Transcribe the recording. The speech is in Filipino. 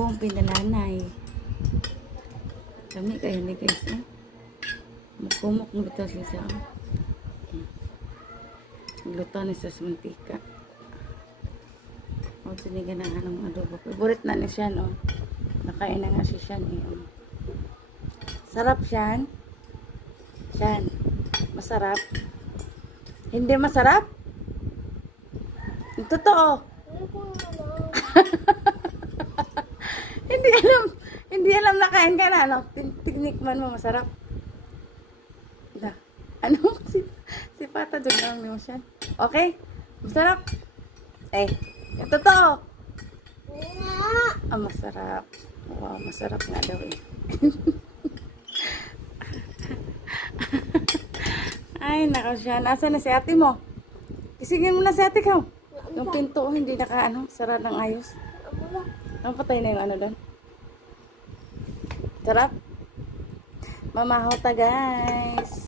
buong pinalanay. Kami kayo ni guys. Mukumok mo ito siya. Luto ni sa mantika. O, sinigan na anong adobo. Favorite na ni siya, no? Nakain na nga si Sian, eh. Sarap siyan. Siyan. Masarap. Hindi masarap? Totoo. Hindi alam na kain ka na, no? Tinikman mo, masarap. Da. Ano? Si Pata doon lang mo siya. Okay? Masarap? Eh, totoo. Masarap. Wow, masarap nga daw eh. Ay, nako siya. Nasaan na si ate mo? Kisingin mo na si ate ko. Yung pinto, hindi sara ng ayos. Patay na yung ano doon. Sarap. Mamahaw ta, guys.